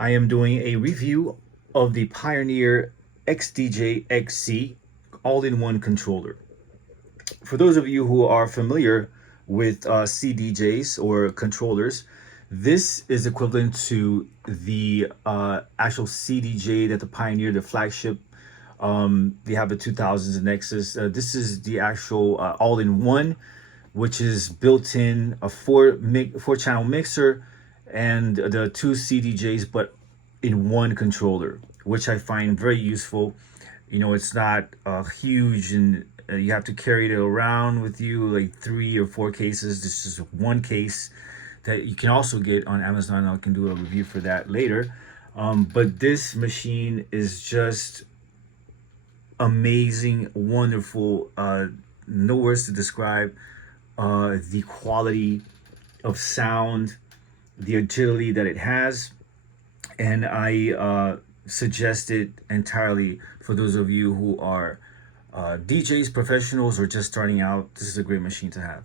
I am doing a review of the Pioneer XDJ-XZ all-in-one controller. For those of you who are familiar with CDJs or controllers, this is equivalent to the actual CDJ that the Pioneer, the flagship. They have the 2000s and Nexus. This is the actual all-in-one, which is built in a four channel mixer and the two CDJs, but in one controller, which I find very useful. You know, it's not huge and you have to carry it around with you like 3 or 4 cases. This is one case that you can also get on Amazon. I can do a review for that later. But this machine is just amazing, wonderful. No words to describe the quality of sound, the agility that it has, and I suggest it entirely for those of you who are DJs, professionals, or just starting out. This is a great machine to have.